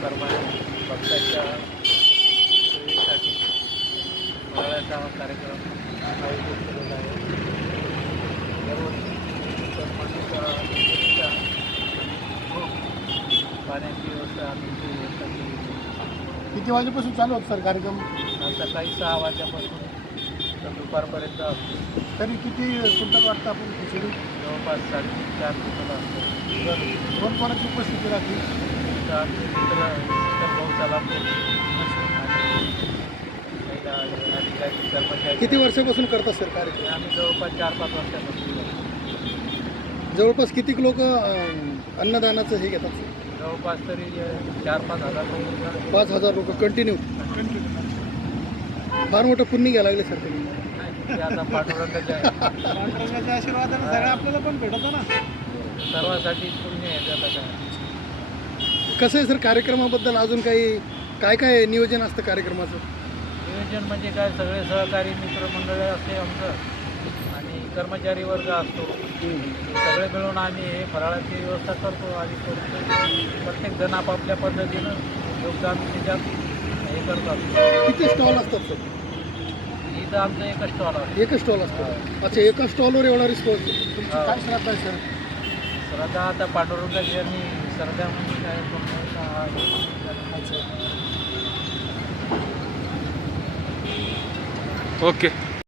नियमाप्रमाणे भक्तांच्या सोयीसाठी फराळाचा हा कार्यक्रम आयोजित केलेला आहे. दरवर्षी सरपंचा पाण्याची व्यवस्था आम्ही व्यवस्था केली. किती वाजेपासून चालू होतं सर कार्यक्रम? सकाळी 6 वाजल्यापासून तर दुपारपर्यंत असतो. तरी किती क्विंटल वाटतं आपण खिचडी? जवळपास 3.5-4 क्विंटल असतो. दोन कोणाची उपस्थिती राहते? तर आमचे मित्र भाऊ चालापूर आणि अधिकारी कर्मचारी. किती वर्षापासून करतात सर कार्यक्रम? आम्ही जवळपास 4-5 वर्षापासून करतो. जवळपास किती लोक अन्नदानाचं हे घेतात? जवळपास तरी 4-5 हजार लोक. 5,000 लोक कंटिन्यू. फार मोठं पुण्य घ्यायला लागले सर तुम्ही. ते आता पांडुरंगाच्या आहे. पांडुरंगाच्या आशीर्वादाने सगळं आपल्याला पण भेटतं ना. सर्वासाठी पुण्य आहे त्याला काय. कसं आहे सर कार्यक्रमाबद्दल अजून काय काय नियोजन असतं कार्यक्रमाचं? नियोजन म्हणजे काय, सगळे सहकारी मित्रमंडळ असते आमचं आणि कर्मचारी वर्ग असतो. सगळे मिळून आम्ही हे फराळाची व्यवस्था करतो आणि प्रत्येक जण आपापल्या पद्धतीनं योगदान त्याच्यात हे करतात. किती स्टॉल असतात सर? इथं आमचं एकच स्टॉल आहे. एकच स्टॉल असतो? अच्छा, एका स्टॉलवर एवढा रिस्पॉन्स. काय श्रद्धा आहे सर? श्रद्धा आता पांडुरंगाची आणि श्रद्धा म्हणजे काय अच्छा. ओके.